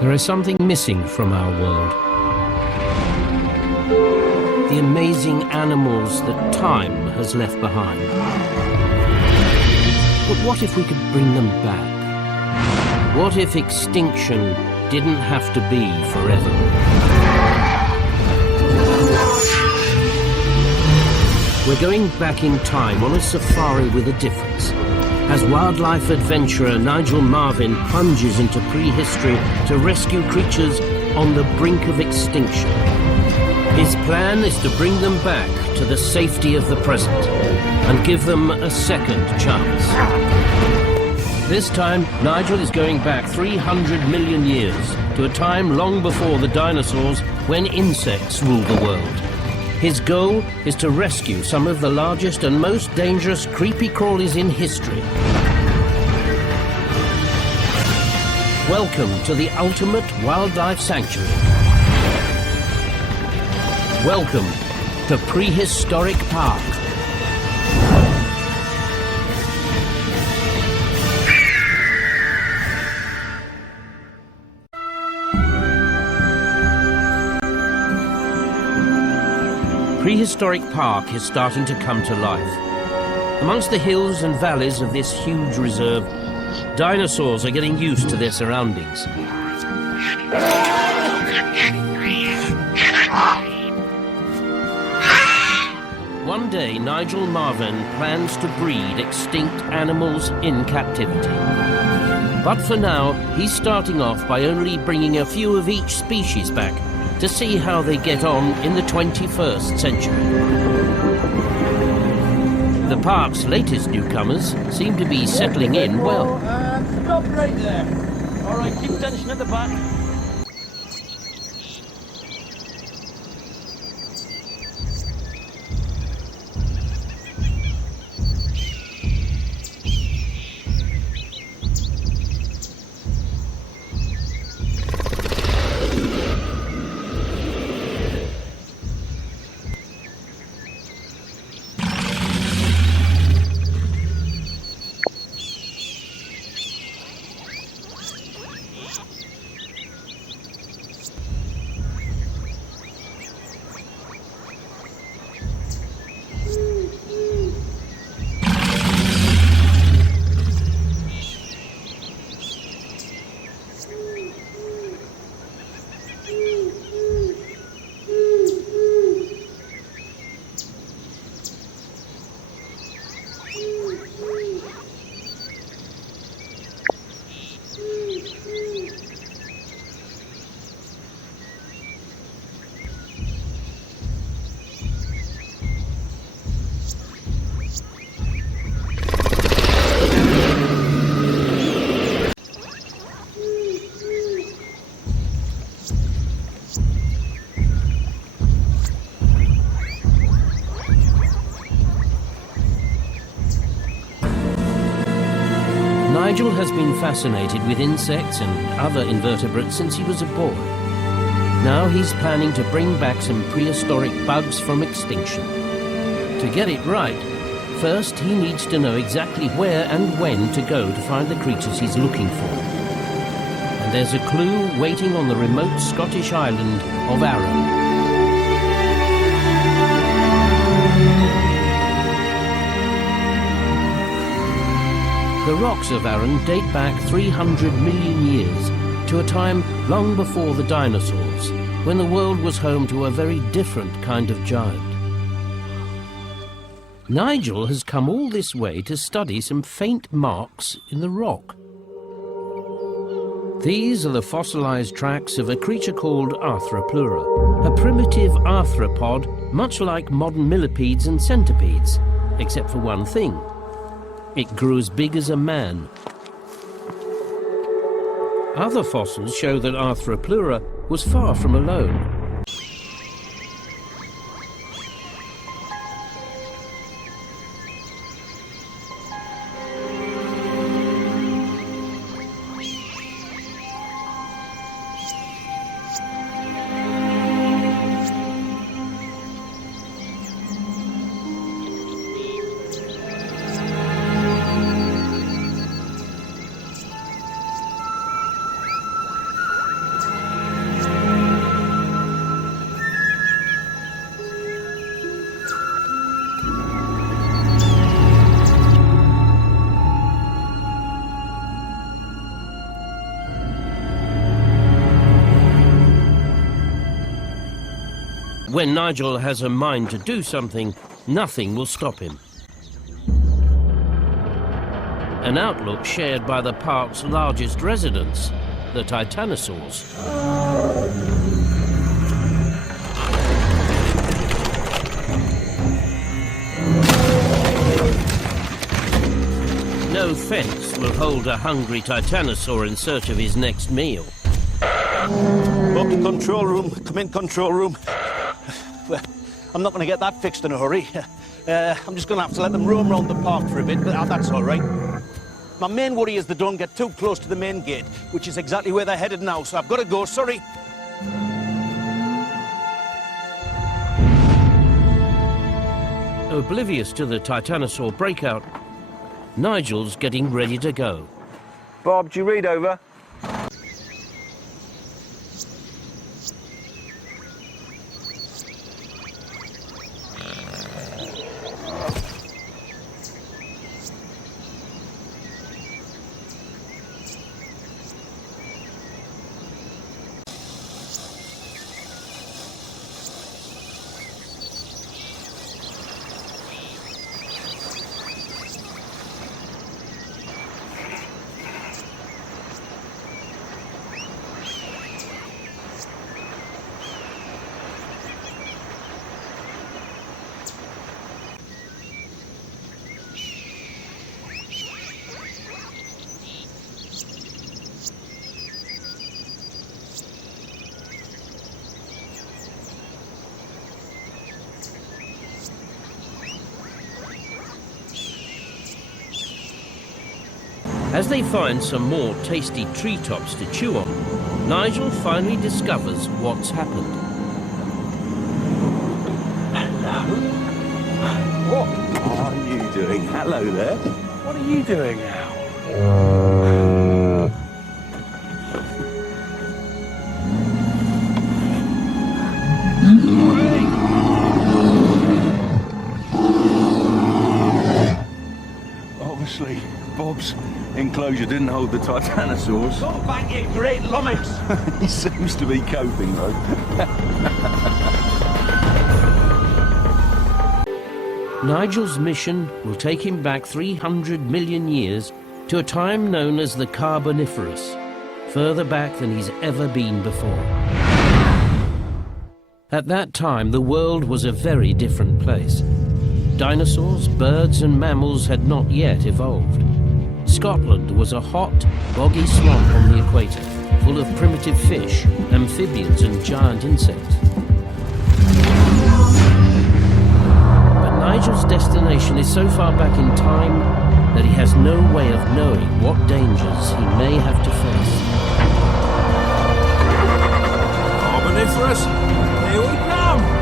There is something missing from our world. The amazing animals that time has left behind. But what if we could bring them back? What if extinction didn't have to be forever? We're going back in time on a safari with a difference. As wildlife adventurer Nigel Marvin plunges into prehistory to rescue creatures on the brink of extinction. His plan is to bring them back to the safety of the present and give them a second chance. This time, Nigel is going back 300 million years to a time long before the dinosaurs, when insects ruled the world. His goal is to rescue some of the largest and most dangerous creepy crawlies in history. Welcome to the ultimate wildlife sanctuary. Welcome to Prehistoric Park. Prehistoric Park is starting to come to life. Amongst the hills and valleys of this huge reserve, dinosaurs are getting used to their surroundings. One day, Nigel Marvin plans to breed extinct animals in captivity. But for now, he's starting off by only bringing a few of each species back to see how they get on in the 21st century. The park's latest newcomers seem to be settling in well. Stop right there. All right, keep tension at the back. Nigel has been fascinated with insects and other invertebrates since he was a boy. Now he's planning to bring back some prehistoric bugs from extinction. To get it right, first he needs to know exactly where and when to go to find the creatures he's looking for. And there's a clue waiting on the remote Scottish island of Arran. The rocks of Arran date back 300 million years to a time long before the dinosaurs, when the world was home to a very different kind of giant. Nigel has come all this way to study some faint marks in the rock. These are the fossilized tracks of a creature called arthropods, a primitive arthropod much like modern millipedes and centipedes, except for one thing. It grew as big as a man. Other fossils show that arthropods was far from alone. When Nigel has a mind to do something, nothing will stop him. An outlook shared by the park's largest residents, the titanosaurs. No fence will hold a hungry titanosaur in search of his next meal. Up to control room. Come in, control room. Well, I'm not going to get that fixed in a hurry. I'm just going to have to let them roam around the park for a bit, but that's all right. My main worry is they don't get too close to the main gate, which is exactly where they're headed now, so I've got to go, sorry. Oblivious to the titanosaur breakout, Nigel's getting ready to go. Bob, do you read over? As they find some more tasty treetops to chew on, Nigel finally discovers what's happened. What are you doing? Hello there. What are you doing now? Obviously, Bob's enclosure didn't hold the titanosaurs. Go back, you great lummox! He seems to be coping, though. Nigel's mission will take him back 300 million years to a time known as the Carboniferous, further back than he's ever been before. At that time, the world was a very different place. Dinosaurs, birds and mammals had not yet evolved. Scotland was a hot, boggy swamp on the equator, full of primitive fish, amphibians and giant insects. But Nigel's destination is so far back in time that he has no way of knowing what dangers he may have to face. Carboniferous, here we come!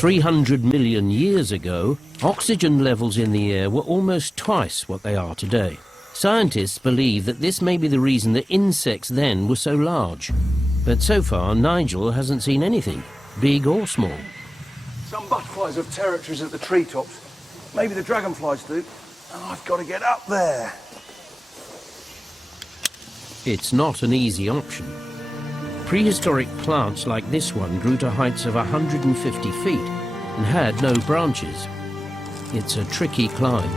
300 million years ago, oxygen levels in the air were almost twice what they are today. Scientists believe that this may be the reason that insects then were so large. But so far, Nigel hasn't seen anything, big or small. Some butterflies have territories at the treetops. Maybe the dragonflies do. And I've got to get up there. It's not an easy option. Prehistoric plants like this one grew to heights of 150 feet and had no branches. It's a tricky climb.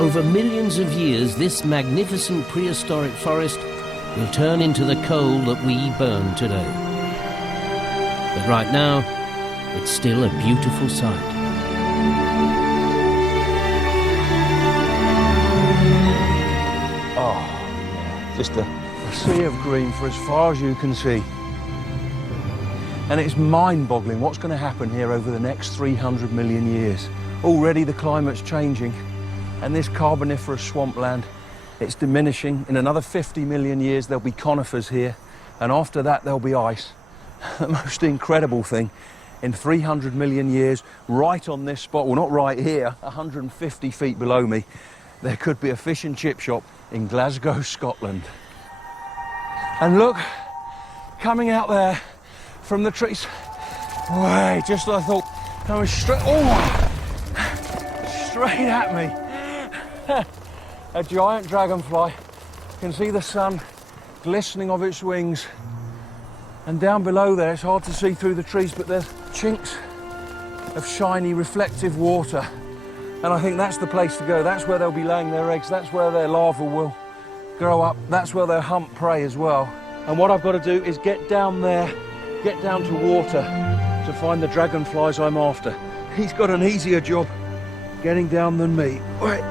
Over millions of years, this magnificent prehistoric forest will turn into the coal that we burn today. But right now, it's still a beautiful sight. Just a sea of green for as far as you can see. And it's mind-boggling what's going to happen here over the next 300 million years. Already the climate's changing, and this Carboniferous swampland, it's diminishing. In another 50 million years, there'll be conifers here, and after that, there'll be ice. The most incredible thing, in 300 million years, right on this spot, well, not right here, 150 feet below me, there could be a fish and chip shop in Glasgow, Scotland. And look, coming out there from the trees, way, just like I thought, coming straight, straight at me. A giant dragonfly. You can see the sun glistening of its wings. And down below there, it's hard to see through the trees, but there's chinks of shiny, reflective water. And I think that's the place to go. That's where they'll be laying their eggs. That's where their larvae will grow up. That's where they'll hunt prey as well. And what I've got to do is get down there, get down to water to find the dragonflies I'm after. He's got an easier job getting down than me. Wait.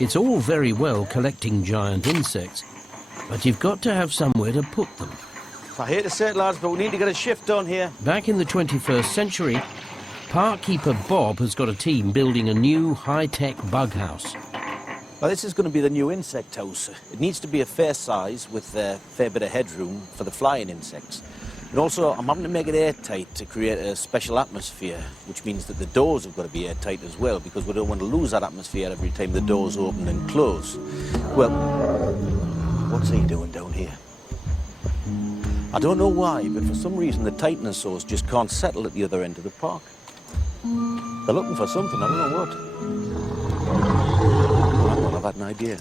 It's all very well collecting giant insects, but you've got to have somewhere to put them. I hate to say it, lads, but we need to get a shift done here. Back in the 21st century, park keeper Bob has got a team building a new high-tech bug house. Well, this is going to be the new insect house. It needs to be a fair size with a fair bit of headroom for the flying insects. And also, I'm having to make it airtight to create a special atmosphere, which means that the doors have got to be airtight as well, because we don't want to lose that atmosphere every time the doors open and close. Well, what's he doing down here? I don't know why, but for some reason the dinosaurs just can't settle at the other end of the park. They're looking for something, I don't know what. I've had an idea.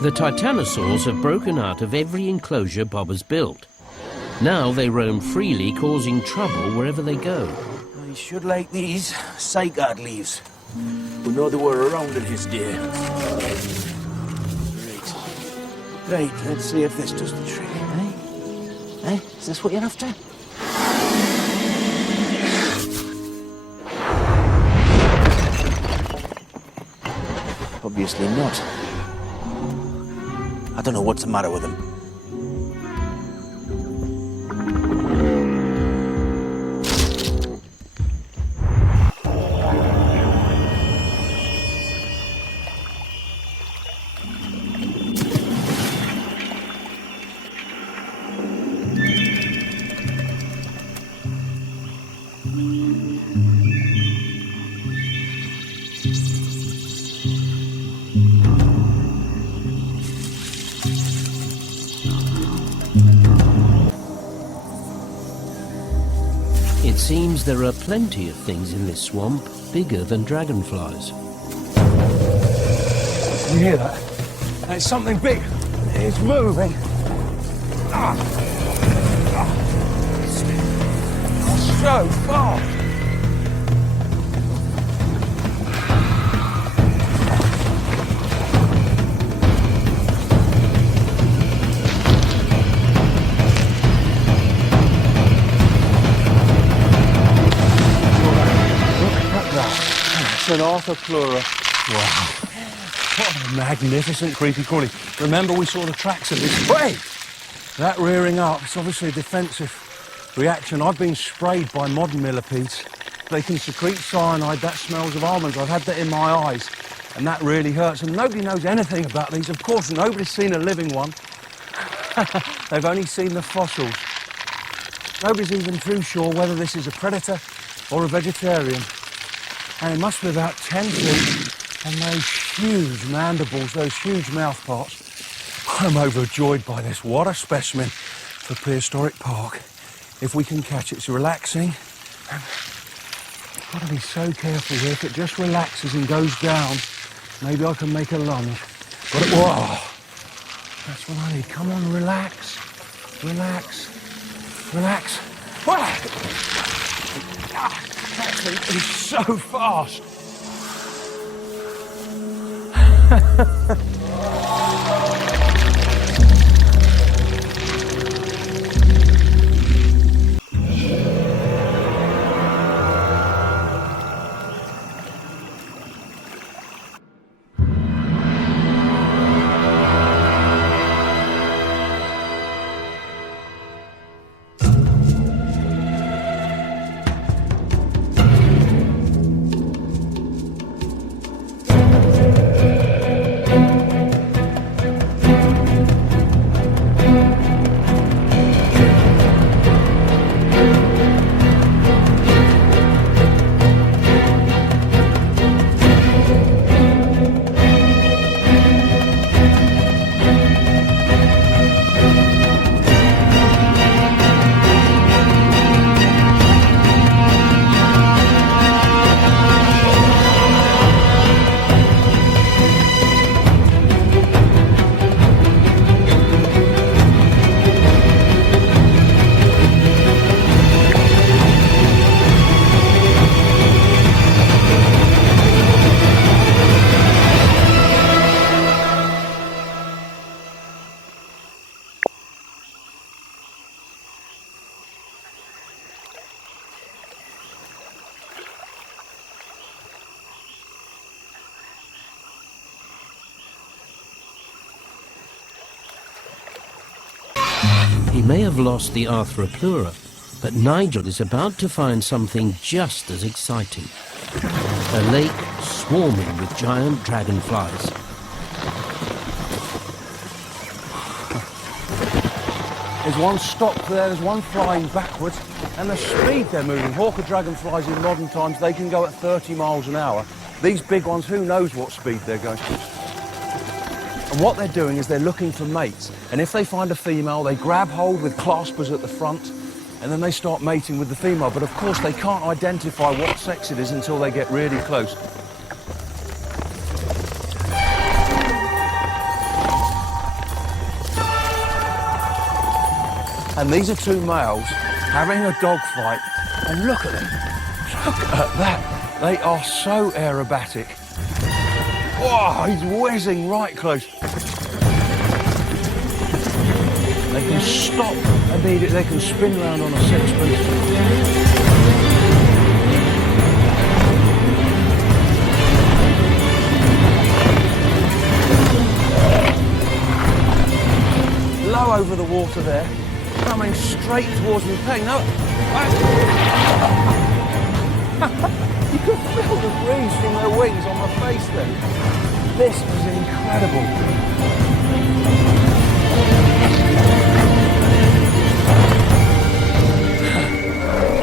The titanosaurs have broken out of every enclosure Bob has built. Now they roam freely, causing trouble wherever they go. I should like these cycad leaves. We know they were around in his day. Right, let's see if this does the trick, eh? Eh? Is this what you're after? Obviously not. I don't know what's the matter with him. It seems there are plenty of things in this swamp bigger than dragonflies. You hear that? It's something big. It's moving. So fast. An arthropods. Wow. What a magnificent creepy crawly. Remember we saw the tracks of this prey? That rearing up, it's obviously a defensive reaction. I've been sprayed by modern millipedes. They can secrete cyanide, that smells of almonds. I've had that in my eyes and that really hurts. And nobody knows anything about these. Of course, nobody's seen a living one. They've only seen the fossils. Nobody's even too sure whether this is a predator or a vegetarian. And it must be about 10 feet, and those huge mandibles, those huge mouth parts. I'm overjoyed by this. What a specimen for Prehistoric Park. If we can catch it, it's relaxing. I've got to be so careful here. If it just relaxes and goes down, maybe I can make a lunge. But whoa! That's what I need. Come on, relax. Relax. Relax. That thing is so fast. He may have lost the arthropods, but Nigel is about to find something just as exciting. A lake swarming with giant dragonflies. There's one stopped there, there's one flying backwards, and the speed they're moving. Hawker dragonflies in modern times, they can go at 30 miles an hour. These big ones, who knows what speed they're going. And what they're doing is they're looking for mates. And if they find a female, they grab hold with claspers at the front, and then they start mating with the female. But of course, they can't identify what sex it is until they get really close. And these are two males having a dogfight. And look at them. Look at that. They are so aerobatic. Whoa, he's whizzing right close. They can stop immediately. They can spin round on a sixpence. Low over the water there, coming straight towards me. Hey, no. You could feel the breeze from their wings on my face then. This was incredible.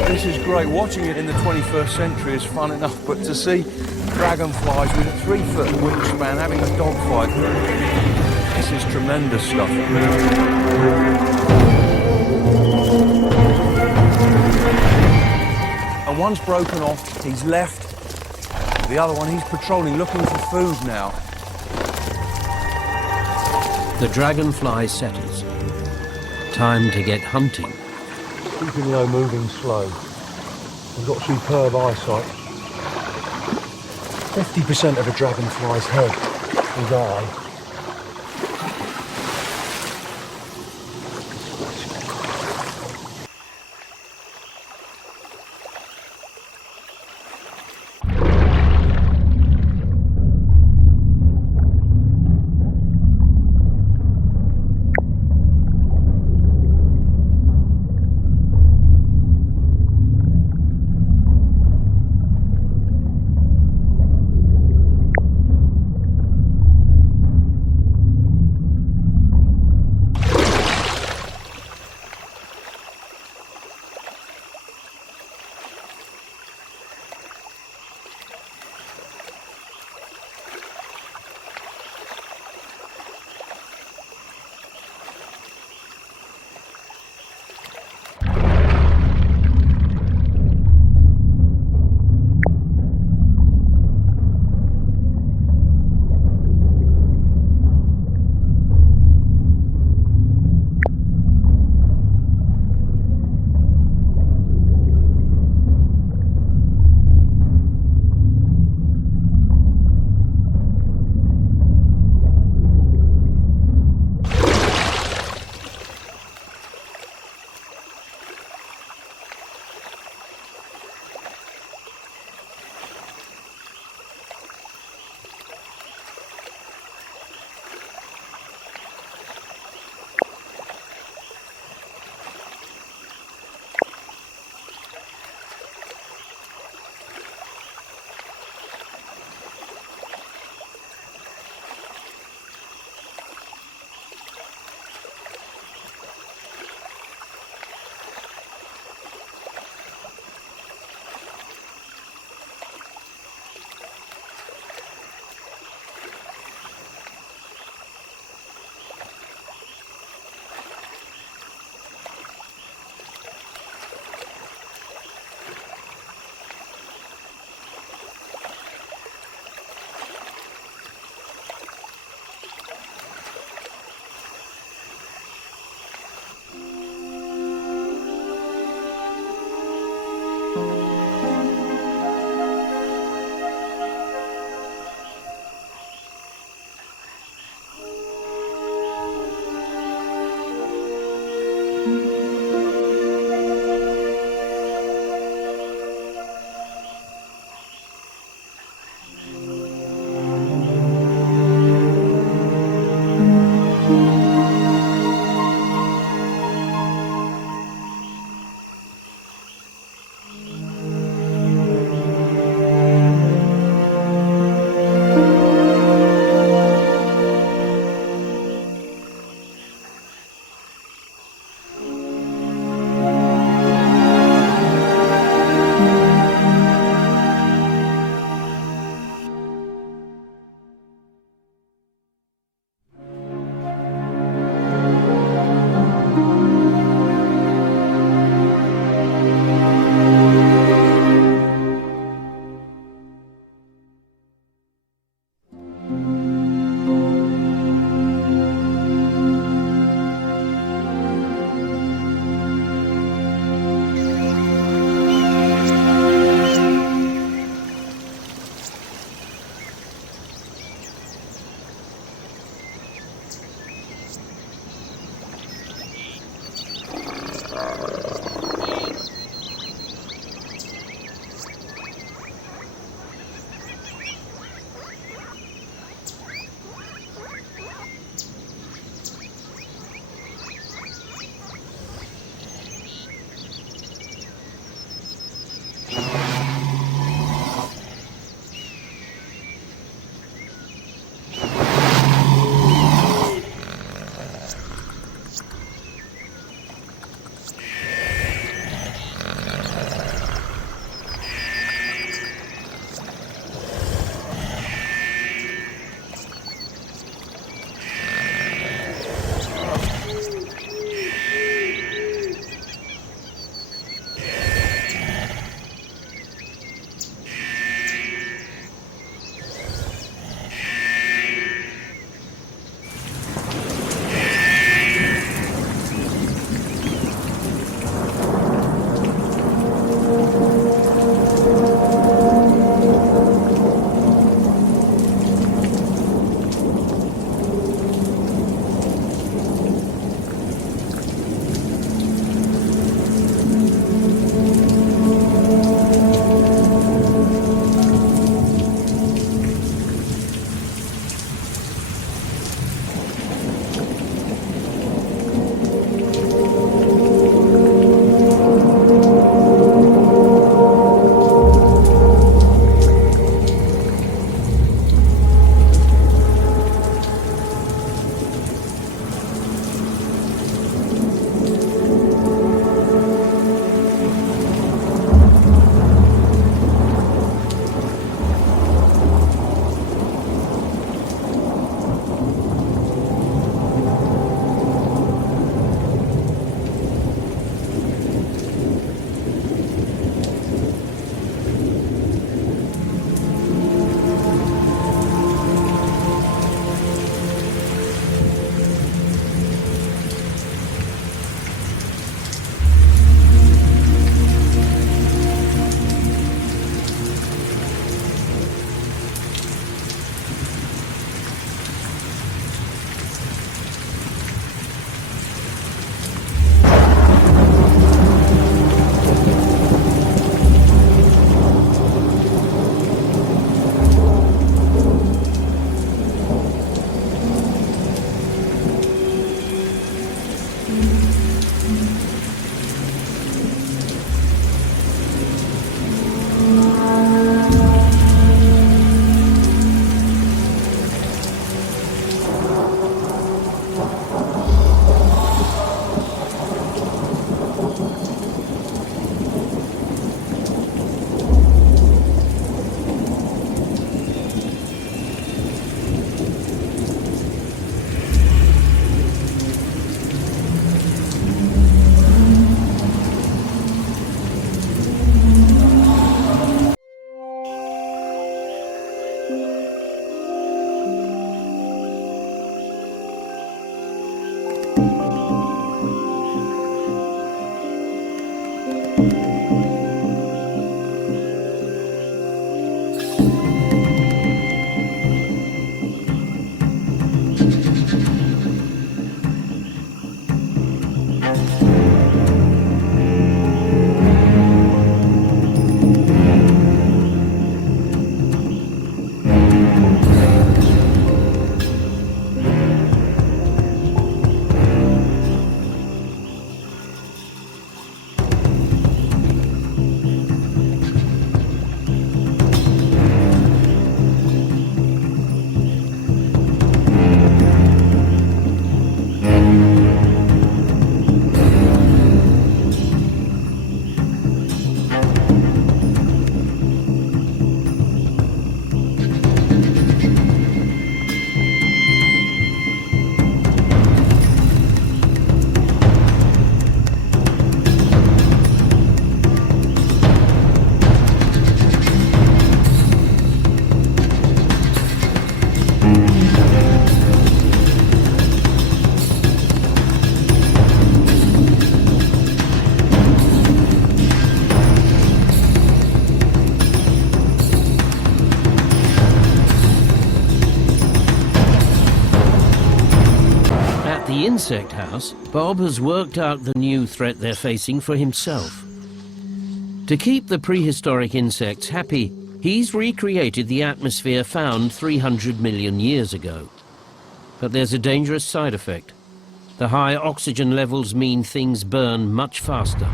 This is great. Watching it in the 21st century is fun enough, but to see dragonflies with a 3-foot wingspan having a dogfight, this is tremendous stuff. one's broken off, he's left. The other one, he's patrolling, looking for food now. The dragonfly settles. Time to get hunting. Keeping low, moving slow. We've got superb eyesight. 50% of a dragonfly's head is eye. insect house, Bob has worked out the new threat they're facing for himself. To keep the prehistoric insects happy, he's recreated the atmosphere found 300 million years ago. But there's a dangerous side effect. The high oxygen levels mean things burn much faster.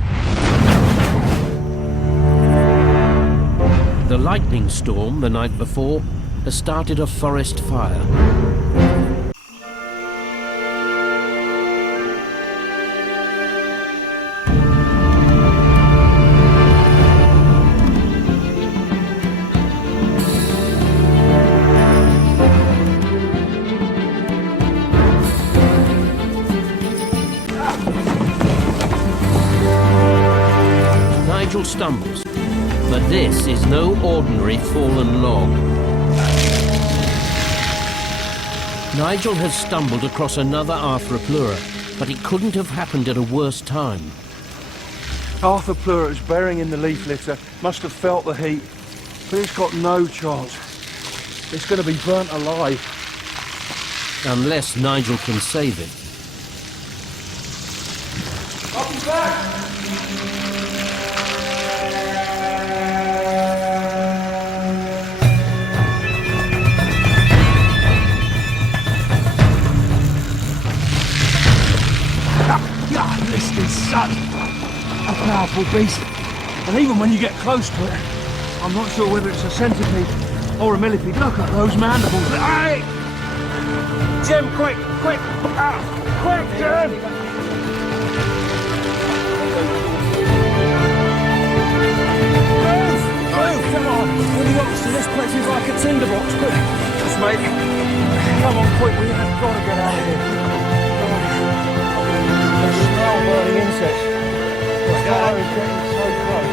The lightning storm the night before has started a forest fire. Nigel stumbles, but this is no ordinary fallen log. Nigel has stumbled across another arthropods, but it couldn't have happened at a worse time. Arthropods bearing in the leaf litter must have felt the heat, but it's got no chance. It's going to be burnt alive. Unless Nigel can save it. I'll be back! This is such a powerful beast, and even when you get close to it, I'm not sure whether it's a centipede or a millipede. Look at those mandibles. Hey! Jim, quick, quick! Quick, Jim! Move! Move! Come on! When you got to this place is like a tinderbox. Quick! Just mate. Come on, quick, we have got to get out of here. Smell burning insects. The fire is getting so close.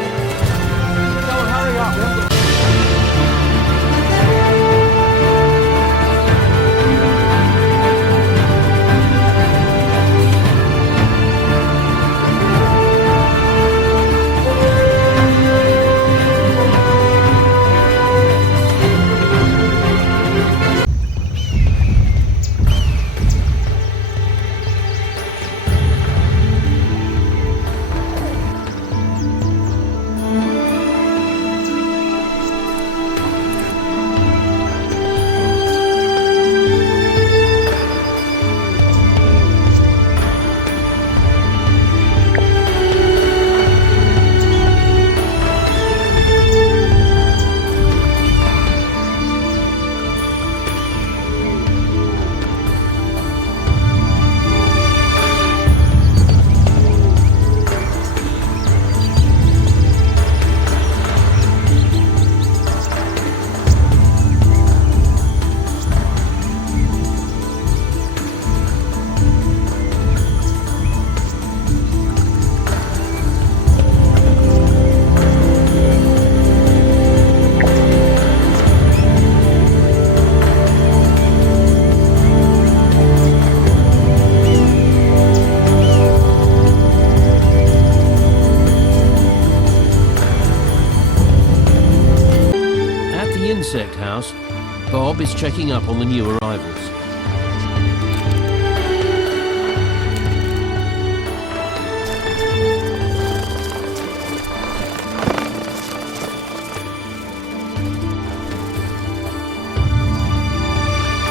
Go on, hurry up. Insect house, Bob is checking up on the new arrivals.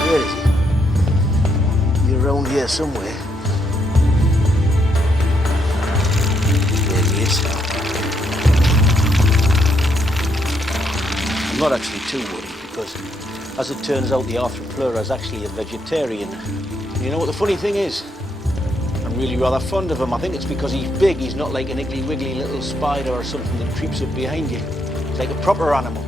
Where is he? You're around here somewhere. There he is. I'm not actually too worried because, as it turns out, the arthropods is actually a vegetarian. You know what the funny thing is? I'm really rather fond of him. I think it's because he's big. He's not like an iggly wiggly little spider or something that creeps up behind you. He's like a proper animal.